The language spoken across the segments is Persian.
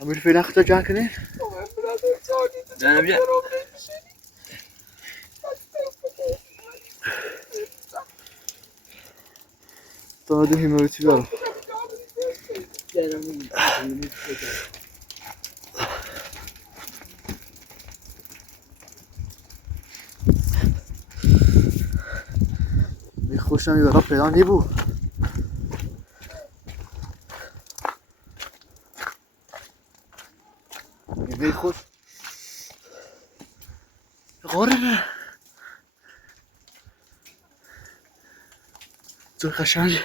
همین فعلا خدا جان کنین. نه بیا. داده هیموریتی بیارم. خوشم یه پیدا نیبو. یه خوش. غاره نه. تو قشنگ.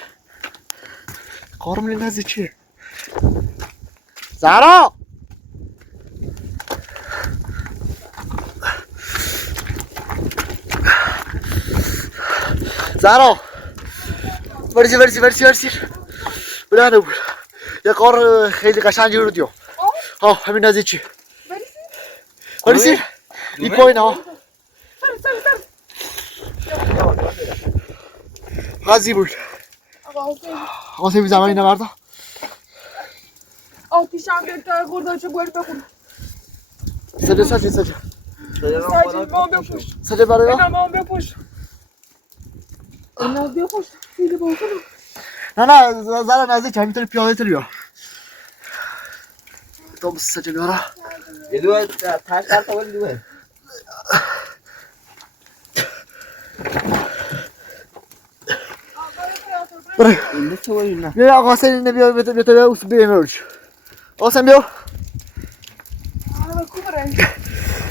غاره من نزدیکه. زهرا. زهرا. ورسی. بلند بود. یه غار خیلی قشنگی رو دیو. ها همین نزدیکی. ورسی. این پایین ها. غازی بود. آقا سیمی زمانی نورده. آتیشم بهتر خورده چه باید بخون. سجا سجی ما بپوش. سجا برای اینا ما بپوش. اینا بپوش. خیلی باید نه زهرا نزدیک همینطوری پیاده تر بیا. تو بس سجا بیارا. یه دوه تاش تر تاول دوه. برای بیا آقا سین بیا بیا اوس بیمرج. آسم بیا.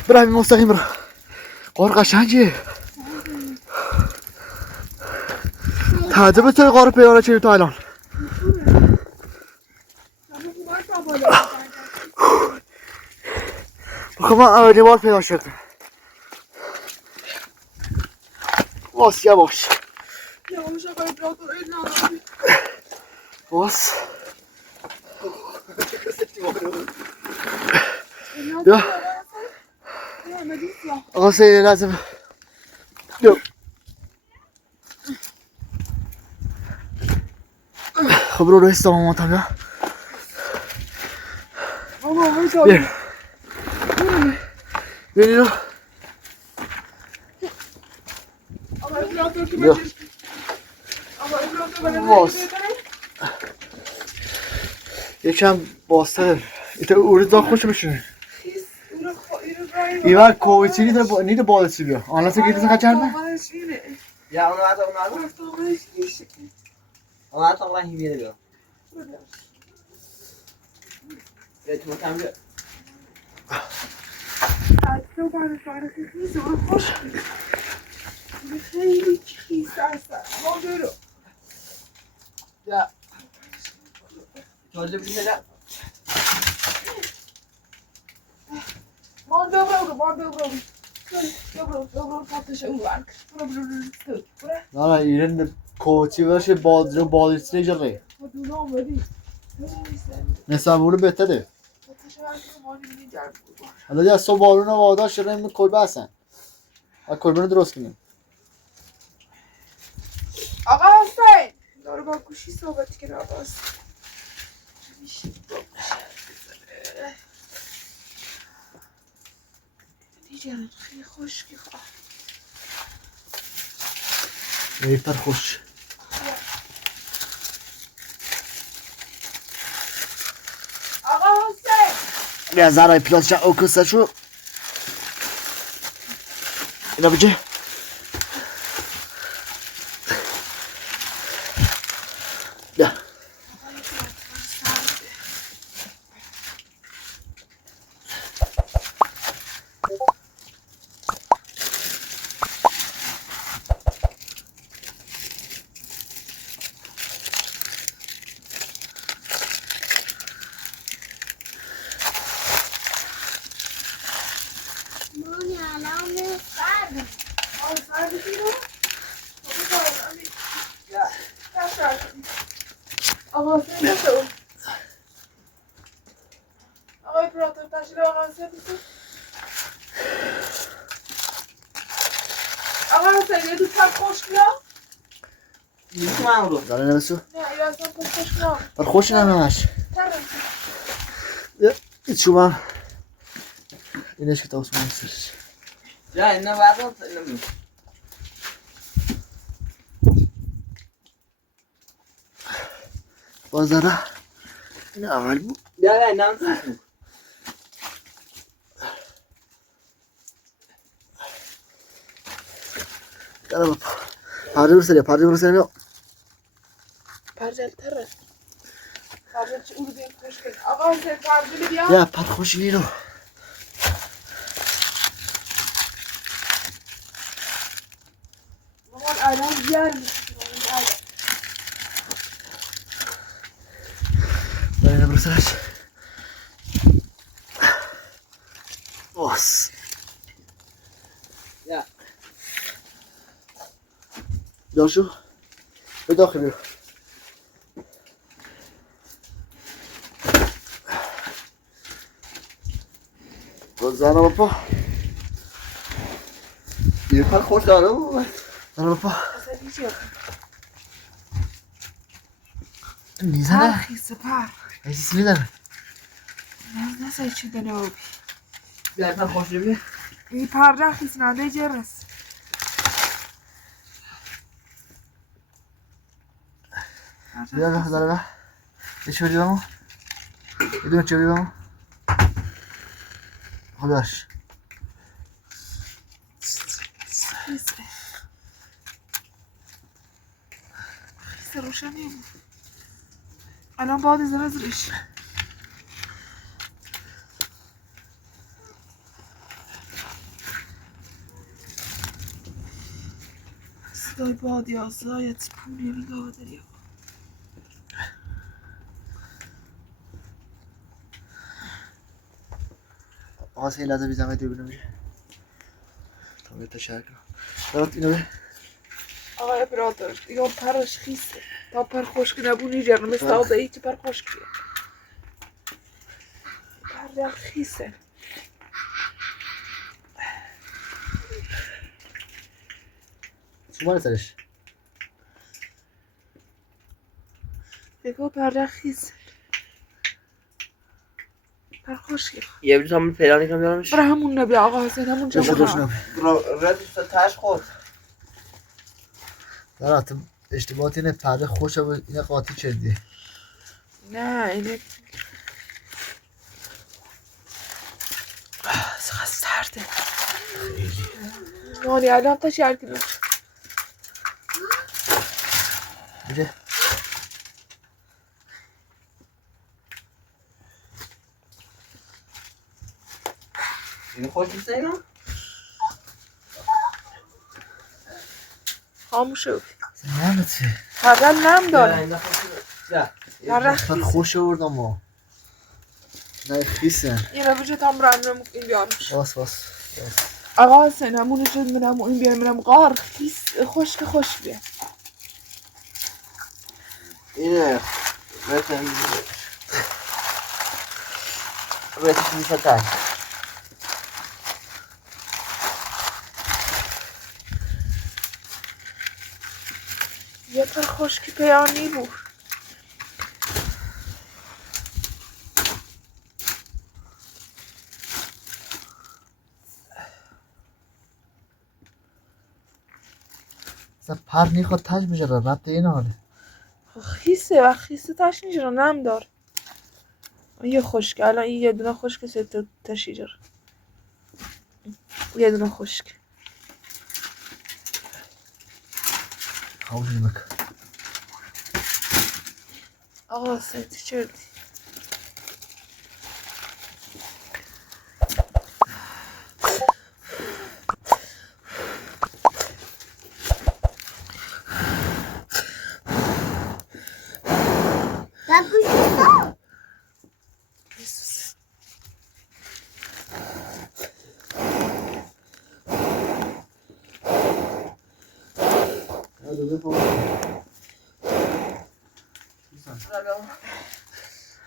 برای مستقیم برو. قار قشنگه. تعجب توی قار پیاده چه تو الان. بخوام اولین بار پیدا شدم. واس یواش. یواش آقای امپراتور اینا. واس. بیا. آقا سین لازم. بیا. خب رو استمام تا بیا. بیا. بیا. بیا. واس. یکم باسته. ایت اوردا خوش بشین. ایوار کوچیلی تا نیت بالسی بیا. آنها سه کیسه کچرده؟ یا اون تا اون هیمیره بیا. تو کم بیا. تو برای خیلی خوش. خیلی کیسه است. ما برو. یا. جالب نیست نه. ما برو. Dobro, fattas un vark. نه ایران کوچی باشه بالش نجاره. نسبت بهتره. حالا یا صبح بارون وادا شده این کلبه هستن. کلبه رو درست کنیم. آقا حسین داره با گوشی صحبت کنه آقا حسین. دیگه خیلی خشکی خواه. بهتر خوش. آقا حسین یه ذره پلاس او کسه شو. اینا بجه. بیا. آقا حسین بسو آقای پراتور تشکیل آقا حسین بسو آقا حسین یه دو تب خوش بیا نیست من رو داره نبسو؟ نه یه اصلا خوش بیا بر خوش نمیمش. تره هیچ شما اینش که تا اسمان سرش یا اینا بعدا اینا می بازاره این اول بود یا اینا هم داره بابا پرده برسه پرجل تره پرجل چه اولو بیم خوش کنی آقا حسین پرجل بیا یا پر خوش نیرو مامان الان گرم میشه داره برسهش واس یا داشو به داخل بیرو بازانه بابا یه پر خوش داره بابا داره بابا اصلا هیچی نیزنه خیسه پر ایسیس میدنه نسای چی دنه بابی یا پر خوش بیا این پر خیس نده جرس بیا داره یه چه بدیم همون یه دونه چه بدیم همون خداش خیسه روشنی بود الان باید زرش صدای بادی آزایت پولی نگاه داری آقا سه لحظه بیزنمه دیو بینو میشه تا به تشکر برات اینو به آقا اپراتور یا پرش خیسه تا پر خشک نبونی جرم مثل آده ای که پر خشک بیه پر خیسه شما سرش بگو پر خیسه پر خشک یه بیش هم پیدا نکنم بیارمش برای همون نبی آقا حسین همون جا بشه دوش برای نبی ردش تا تش خورد دارتم اشتباهات اینه پرده خوشه و اینه قاطی چردی نه اینه چقدر سرده خیلی نانی الان تا شهر کنیم میره این خوش میشه اینا خاموشه بود نه چه پرده نم داره یا پر خوش آوردم ما نه خیسن این روشه تام رنم این بیارمش باس آقا حسین همونو شد منم این بیارم منم غار خیس خوش بیه اینه رتش میشه تک یه پر خشکی پیانی بود اصلا پر نیخواد تج میشه ربط این حاله خیسه و خیسه تش نیجره نم دار یه خشک الان این یه دونه خشک سه تا شیجر یه دونه خشک خاموش نمک آقا سنتی چردی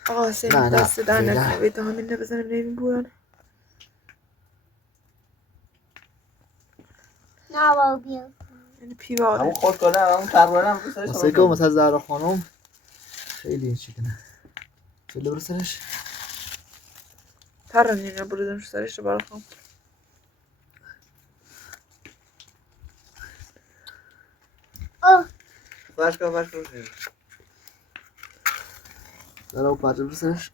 آقا سنتی دست در نکنه بیتا همین نبزنم نمیم بویانه نه بابا بیا یعنی پیواره همون خود کنه همون تقریبا هم بسرش واسه که مثلا زهرا خانم خیلی این چکنه چله برو سرش ترن اینا بریدم شو سرش رو برخوام. فرش کن دارم پرچم بسنش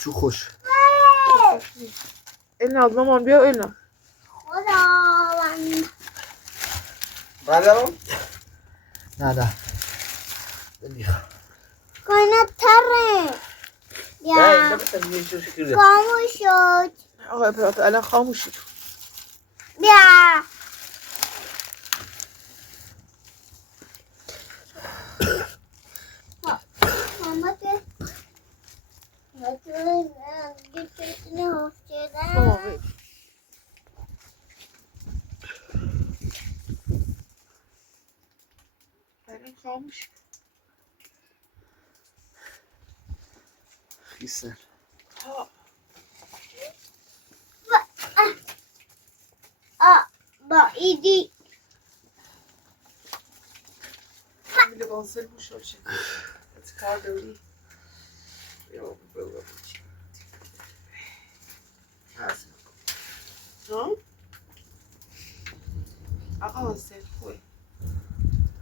چو خوش اینا از مامان بیا اینا. برم نه نمیخوام کانا تره نه بسن یه شو شکر خاموش شد آقا ابراهات الان خاموشی تو. بیا ماما که الان خاموشی. خیسن با ایدی میله بانسل بوش باشه. از کار دوری. یا بگو بچی. ها؟ آقا حسین خوی.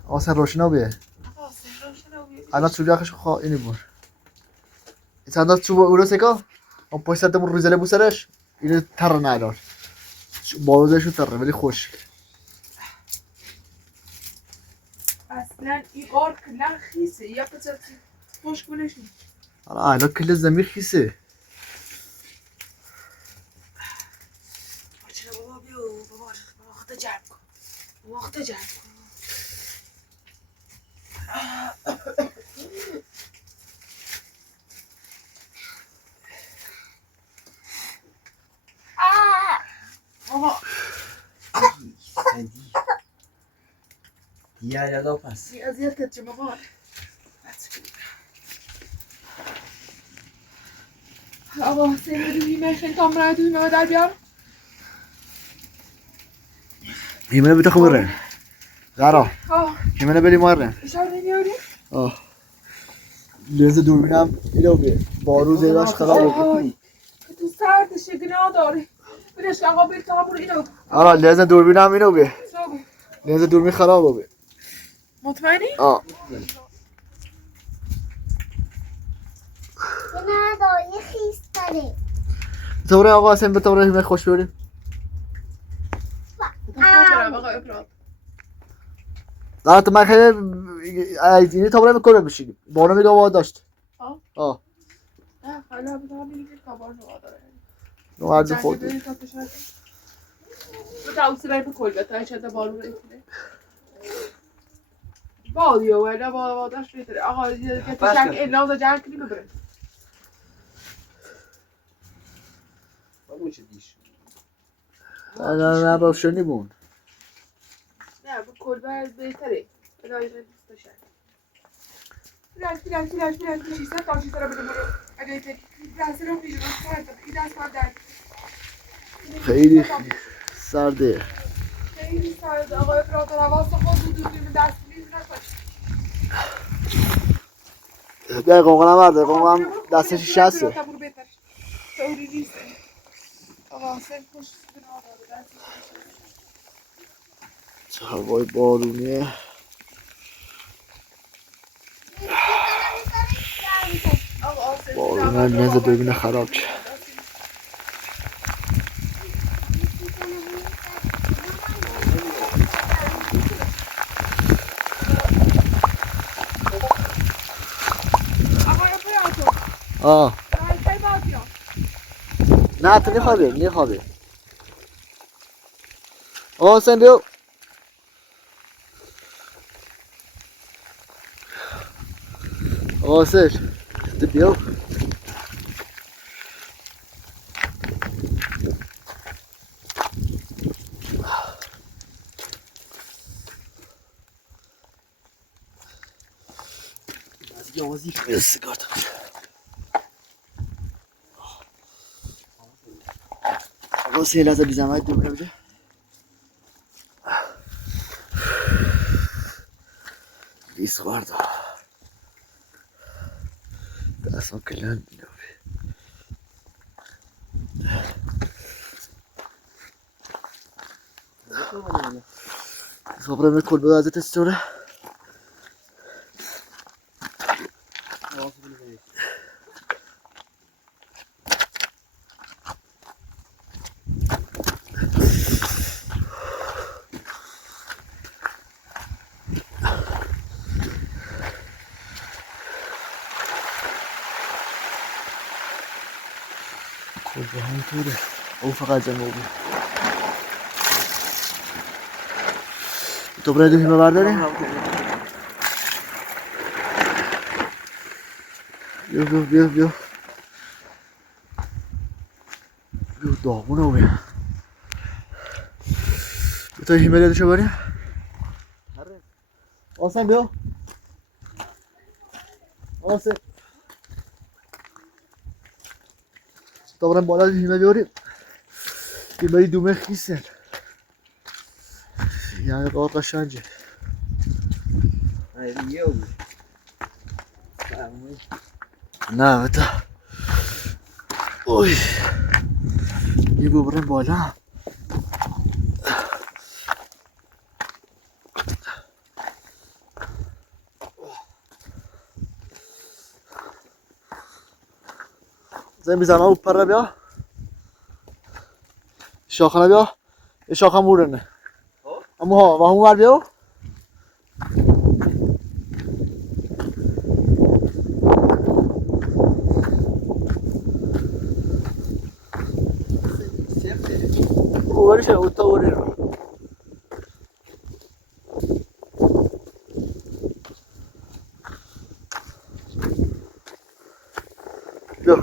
آسان روشنا بیه آقا حسین روشنا بیه. الان چوب یخش اینی بور ایتان چوب اورو سکا اون پشت سرتمون روزله بوسرش اینو تر ندار باروزشو تره ولی خوش اصلا این قار کلن خیسه یا پسر خوش گلش نیست. الان کل زمین خیسه چرا بابا بیا بابا وقت جمع کن وقت جمع کن. بابا دیگه یادا پس این اذیت کرد چه بابا. آقا حسین بدون بیمه خیلی کامرا دوی مگه در بیار. ایمنه بیتا خوب بره زارا ایمنه بری ماره اشار نمیاری؟ لنز دوربینم اینو بیه بارو زیراش خراب آی تو سردشه گناه داری. بلش آقا بیل تا برو اینو. آره لنز دوربینم اینو بیه لنز دوربین خراب بیه مطمئنی؟ نه دایی خیست داره طوره آقا حسین به طوره همه خوش بریم آقا ابراهات. زارا تو من خیلی اینی طوره میکنه بشینیم بارو میگه آقا داشت نه حالا بذار میگه کابار نوا داره. نوارز خود تو تاوسرای به کل بتا چه بالو رسیده. بالو ولی با داشت رسیده. آقا یه تشک اعلام جمع کنی ببره. همون چه دیش نه روشنی بون نه با کل بهتره. الهی دوست داشتم. میرم چیزا تا چیزا رو بده برو. اگه دست رو میگیرم این دست من در خیلی سرده خیلی سرده. آقا ابراهات حواس خود دور دست میزنه. بیا قنقنم برده قنقنم دستش شسته طوری نیست. آقا حسین پشت گناه داره. چه هوای بارونیه بارونه لنز دوربین خراب چه نه تو نخوابه حسین بیو حسین تو بیو یازی سیگارت حسین لحظه بی زحمت دور بده بیس باردا دستم کلن صبرم کل به ازت استوره کل به همینطوره او فقط جنوبی تو برای دوهیمه برداری؟ بیا بیا بیا بیا بیا داغونه او بیا تو هیمه دیدشو بریم؟ آسان بیا آسان تا برم بالا هیمه بیاریم هیمه دومه خیسن یعنی قاد قشنجه نه بتا اوی یه بریم بالا زن بیزنه او پر بیا شاخنه بیا یه شاخه مورنه اما ها و همون بر بیا اووری شد اوتا اووری رو بیا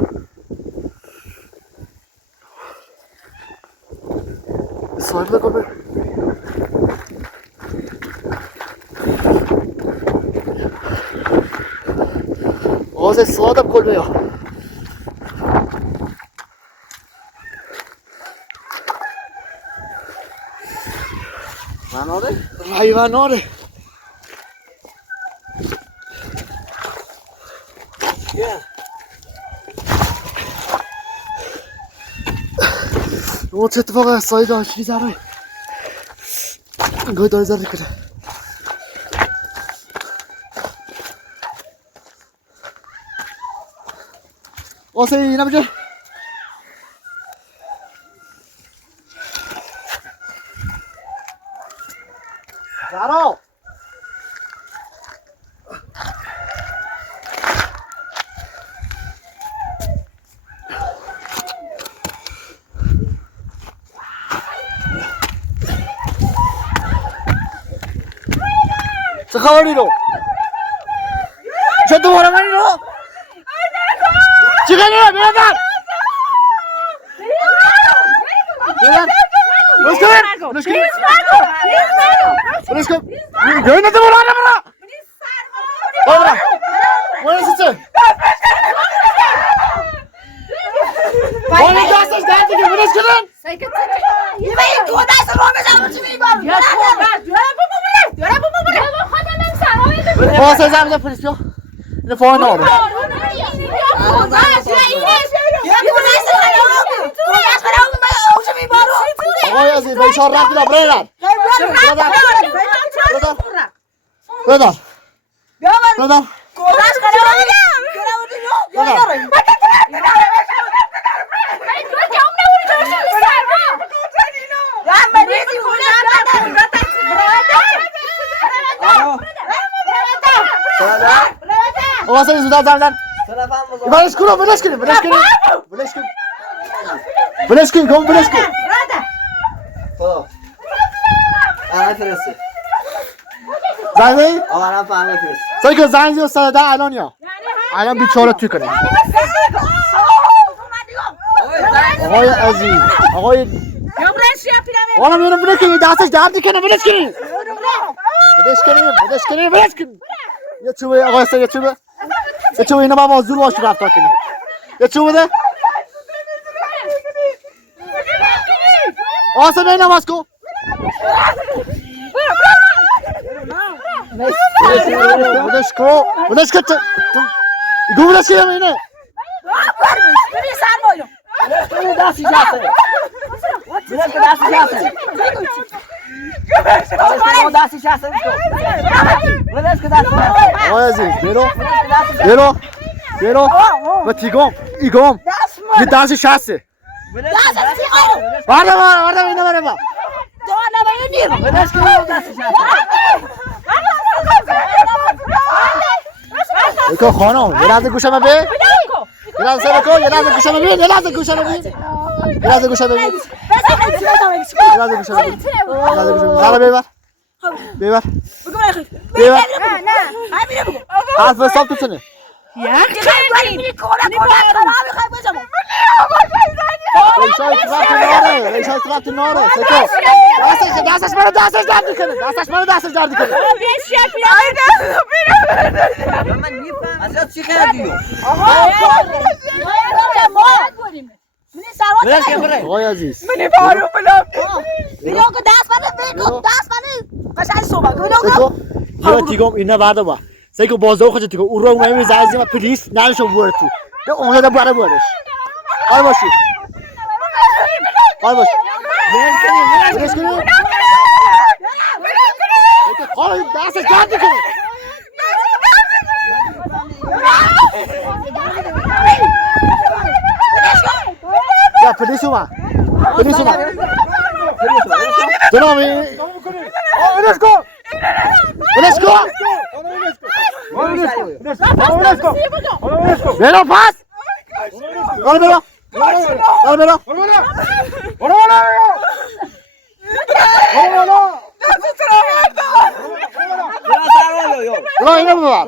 صاحب نکن بیا آقا سادم کل بیا مناره؟ حیواناره اون چه اتفاق از سایی داشتی زرای گاهی داره زرده کنه آسه اینه بجا زرا چه خبری رو؟ چه دوباره منی رو؟ چی خیلی رو؟ بیادر! بیادر! بلش کن! بلش کن! بلش کن! گوی نده برو آنه برو! برو برو! برو سیچه! باید دستش درد دیگه بلش کنن! یه این دو دست رو بزن چی میبارم یه واسه زمین پلیس بیا اینه فاین آره آقای عزیز به چهار رفت بیدم برادر برادر برادر آقا سری زودت زمین بلش کنو بلش کنی بلش کنی بلش کنی بلش کنی گم بلش کنی آره فرسته زنگی؟ آره فهمه فرست سری که زنگی و 110 الان یا الان بیچاره توی کنی آقای عزیز آقای آقا میرم بلش کنی دستش درد کنه بلش کنی بلش کنی بلش کنی بلش کنی یه چوبه آقای سری یه چوبه یه چوبه اینو با مازور باشی رفتار کنی یه چوبه ده آقا سری اینو باز کن بلش کن بلش کن گو بلش کنم اینه دستش هسته بلش که دستش هسته دستش هسته بلش که دستش هسته آقای عزیز برو و تیگم ایگم یه دستش هسته وارده اینه بره با بلش که دستش هسته بکن خانم یه لحظه گوشم ببین یه لحظه بکن یه لحظه گوشم ببین یه لحظه گوشم ببین یه لحظه گوشم ببین یه لحظه گوشم ببین زالا ببر حرف حساب تو چنه ریشای سرابت ناره سکو دستش منو دستش درد کنه من نیفهم از یاد چی کردی آقای عزیز سکو برو تیگم اینه برده با سکو بازدو خوشه تیگم اون رو اومه میزنزیم و پلیس نمیشون بوره تو به اونجا باره بورش آره باشی برش کنی خواهی دستش درد کنه یا پلیس اومد جنابی بلش کن برو پس برو اینو ببر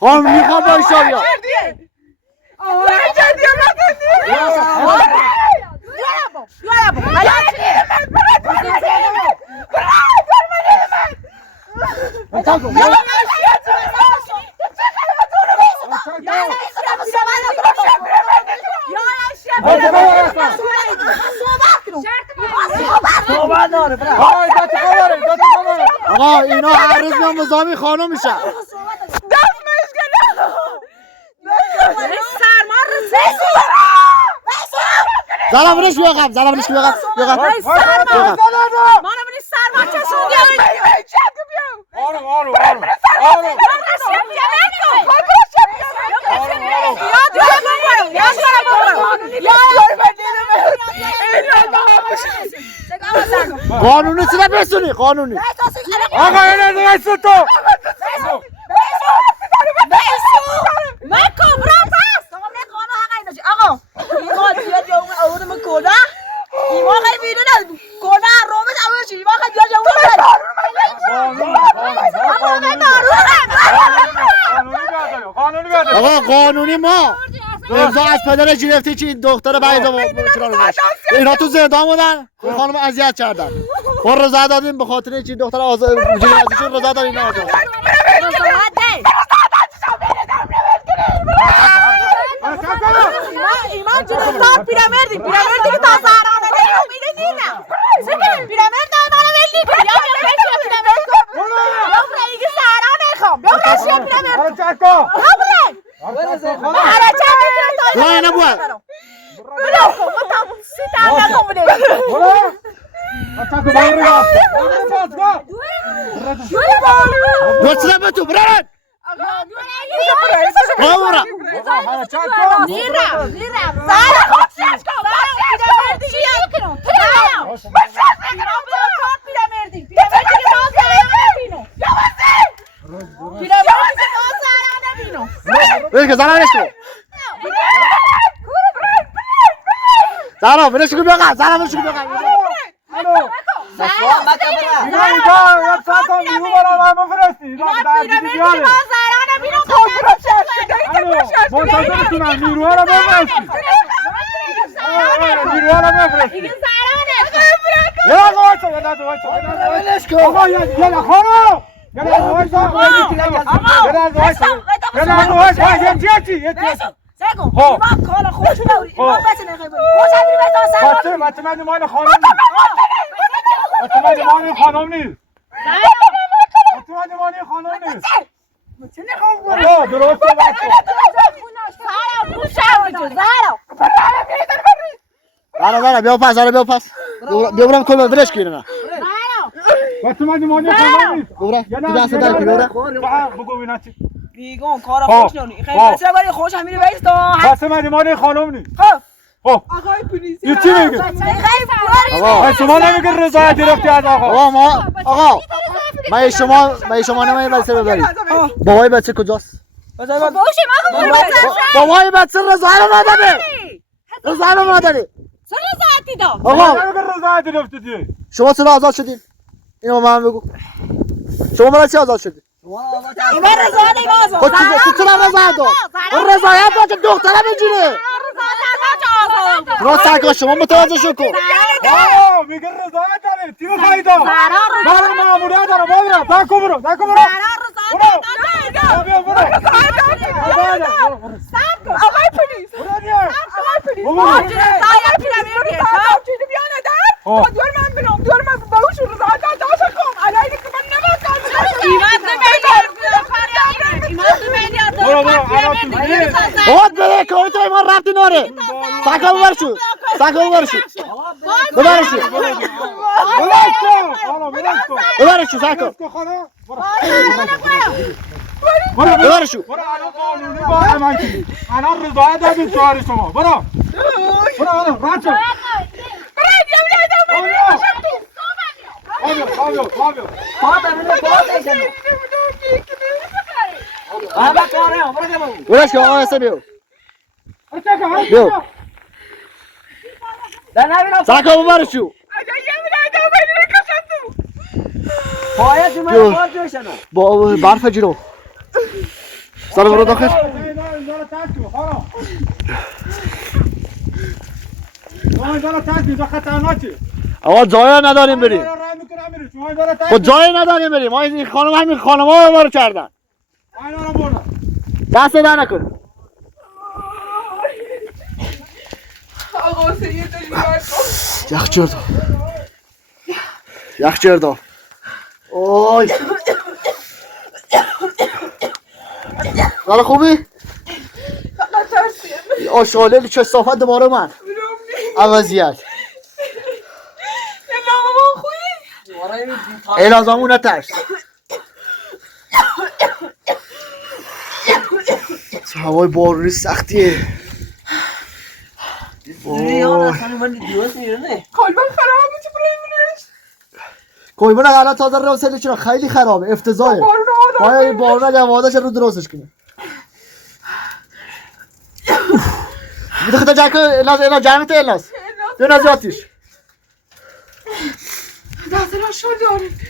خانم میخوام با ایشا آقا اینا هر روز میان مزاحم خانم میشن زنم برش بیاقم قانونی چرا برسونی قانونی آقا اینه دیگه تو آقا قانونی ما امضا از پدر گرفتی که این دختر بعید اینا تو زندان بودن خانم اذیت کردن ما رضا دادیم به خاطر اینکه این دختر آزاد ازشون رضا دادیم اینا آزاد ایمان جون تا پیرامردی که تا سهرانه نگم اینه دیدم پیرامرد منو ولی یا پیرامرد یا دیگه سهرانه نخوام یا پیرامرد نه نبود دوچه به تو برن برو زارا برش کو بگا زارا برش کو بگا الو اعتماد مانی خانم نیست اعتماد مانی خانم نیست آقا درست صحبت کن زارا بیا پس زارا بیا پس بیا برم کل درش کنه اعتماد مانی خانم نیست بیا دست در بیا بگو اینا چی بیگم کار خوش نونی خیلی بسیار ولی خوش همیشه بیست تا اعتماد مانی خانم نیست خب خب آقای پلیس این چی میگه آقا شما نمیگه رضایت گرفتی از آقا آقا من شما نمیگم بچه ببرید بابای بچه کجاست بابای بچه رضایت نداره رضایت نداره آقا نمیگه رضایت گرفتی دی شما چرا آزاد شدین اینو من بگو شما برای چی آزاد شدین خود تو چرا رضایت داد رضایت داد که دخترم اینجوره راست اگه شما متوجه شو کن آقا میگه رضایت داره تیو فایده من ماموریت دارم برو دکو برو آقای پلیس دور من باوش رو زاد داشت کن علی که من نمی‌کنم آقا بره کاری تو ایمان ربطی ناره ساکا ببرشو ببرشو ساکا ببرشو الان رضایت دادیم شوهر شما برو رد شو برش که آقا هسته بیو ساکا ببرشو با برف جیرو سر برو داخل آقا جای نداریم بریم خود جای نداریم بریم ما این خانم همین خانم ها ما رو کردن دست در نکن آقا سید یخ جردو اوی حالا خوبی؟ آشغاله چه صافت دوباره من عوضیت الازامون نترس هوای بارونی سختیه کویبون الان تازه روسلی چرا خیلی خرابه افتضاحه باید بارون اگه وادش رو درستش کنه میده خدا جاکو الا جمعیت الاس دو نزیاتیش دست را شو داریم